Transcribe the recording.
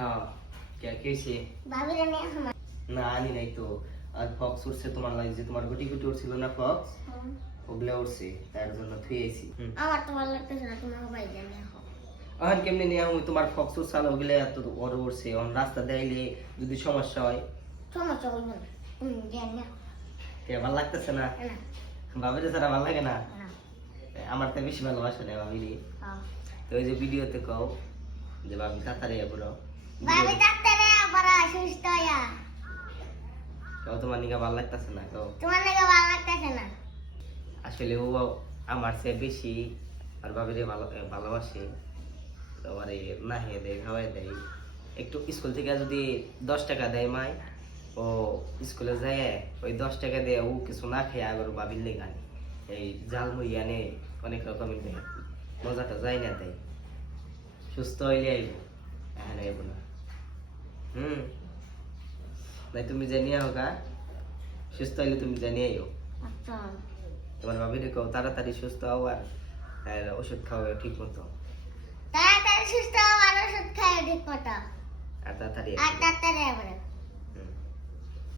হ্যাঁ কে কেছে ভাবি জানি আমার না আনি নাই তো আর ফক্স উঠছে তোমার লাগে যে তোমার গুটি গুটি উঠছিল না ফক্স ওগুলা উঠছে তার জন্য থুয়েছি আমার তো ভালো লাগতেছে না তোমার ভাই জানি আর কেমনে নিয়ে আমি তোমার ফক্স উঠছাল ওগুলা এত বড় উঠছে অন রাস্তা দেখাইলে যদি সমস্যা হয় সমস্যা হইব না জানি কে ভালো লাগতেছে না না ভাবিরে ছাড়া ভালো লাগে না না আমার তো বেশি ভালোবাসে না ভাবিরে তো ওই যে ভিডিওতে কও যে ভাবি তাড়াতাড়ি এবলো ভাবি ডাক্তারে আবার সুস্থ হইয়া কও তোমার নিগা ভালো লাগতেছে না কও তোমার নাকি ভালো লাগতেছে না আসলে ও আমার চেয়ে বেশি আর ভাবিরে ভালোবাসে তোমার না হে দেয় খাওয়াই দেয় একটু স্কুল থেকে যদি 10 টাকা দেয় মাই ও স্কুলে যায় ওই 10 টাকা দিয়ে ও কিছু না খেয়ে আবার ভাবির লেগে আনে এই জালমুড়ি আনে অনেক রকমের দেয় মজাটা যায় না দেয় সুস্থ হইলে আইব এখন আইব না নাই তুমি জানিয়ে হোক সুস্থ হইলে তুমি জানিয়ে আইও আচ্ছা তোমার ভাবিরে কও তাড়াতাড়ি সুস্থ হও আর ওষুধ খাও ঠিক মতো তাড়াতাড়ি সুস্থ হওয়ার ওষুধ খাই ঠিক মতো আর তাড়াতাড়ি আর ডাক্তারে আবার